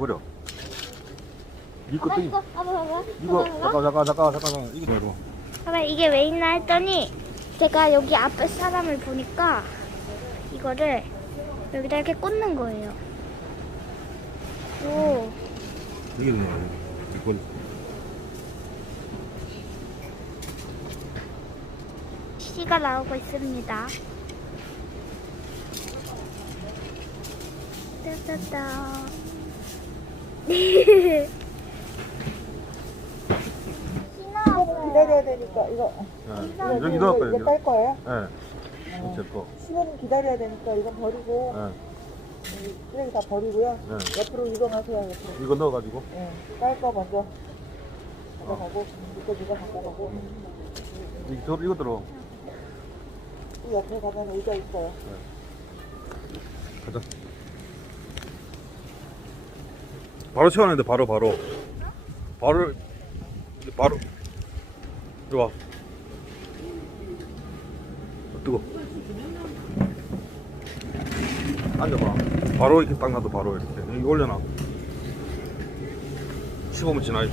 버려. 이거 아빠 또 이거 봐봐. 이거 잠깐 잠깐 잠깐 잠깐 이거 말고. 봐봐 이게 왜 있나 했더니 제가 여기 앞에 사람을 보니까 이거를 여기다 이렇게 꽂는 거예요. 오. 이게 뭐야? 이거 시가 나오고 있습니다. 따따따. 기다려야 되니까 이거 예. 여기 넣을 거예요. 이거 깔 거예요? 예. 제 거. 15분 기다려야 되니까 이건 버리고 예. 이 쓰레기 다 버리고요. 예. 옆으로 이동하세요. 옆으로. 이거 넣어가지고. 예. 깔거 먼저 가져가고 이거 이거 갖고 가고 이거 이거 들어. 이 옆에 가면 의자 있어요. 가자. 바로 채워놨는데 바로 바로 바로 바로 이리 와. 아, 뜨거. 앉아봐. 바로 이렇게 딱 놔도 바로 이렇게 여기 올려놔. 15분 지나야지.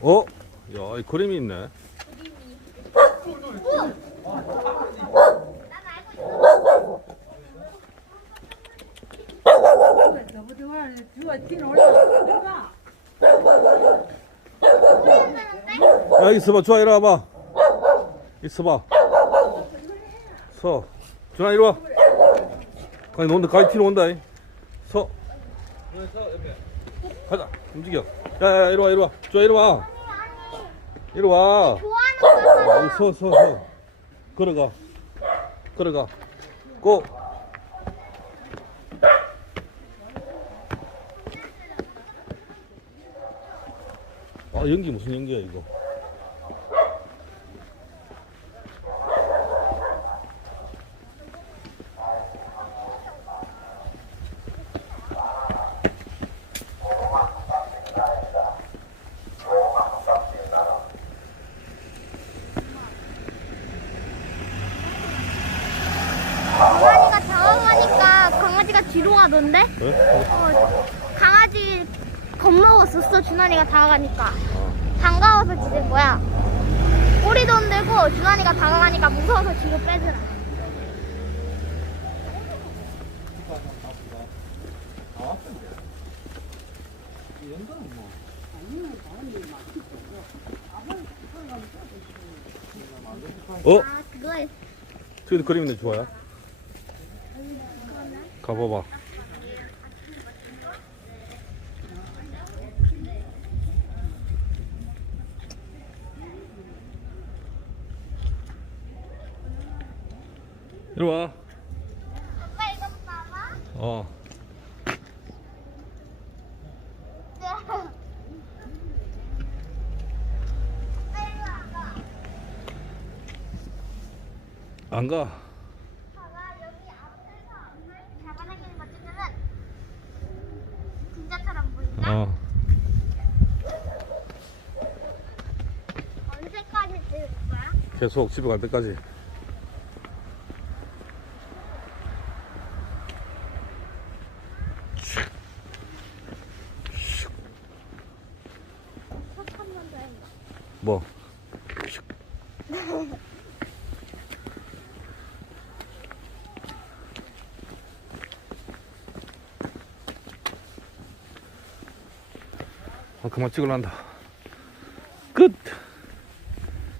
어? 야, 이 그림이 있네. 너무 좋아. 주가 티는 올라가. 야, 있어봐. 주아, 이리 와봐. 있어봐. 서. 주아, 이리 와. 가이 논다. 가이 티는 온다. 이. 서. 가자. 움직여. 야, 야, 이리 와, 이리 와. 주아, 이리 와. 이리 와. 좋아하는 거 아, 서, 서, 서. 걸어가. 걸어가. 고. 아, 연기 무슨 연기야, 이거? 강아지가 당황하니까 강아지가 뒤로 가던데? 왜? 어, 강아지 겁먹었었어 준환이가 다가가니까 반가워서 짖은 거야 꼬리도 흔들고 준환이가 다가가니까 무서워서 뒤로 빼더라 어? 아 그걸 저기도 그림 있는데 좋아요. 가봐봐. 이리 와. 아빠 이거 봐봐 어. 안 가. 봐봐 여기 앞에서 엄마를 잡아당기는 것 중에는 진짜처럼 보인다? 어. 언제까지 찍을 거야? 계속 집에 갈 때까지. 뭐? 아, 그만 찍으란다.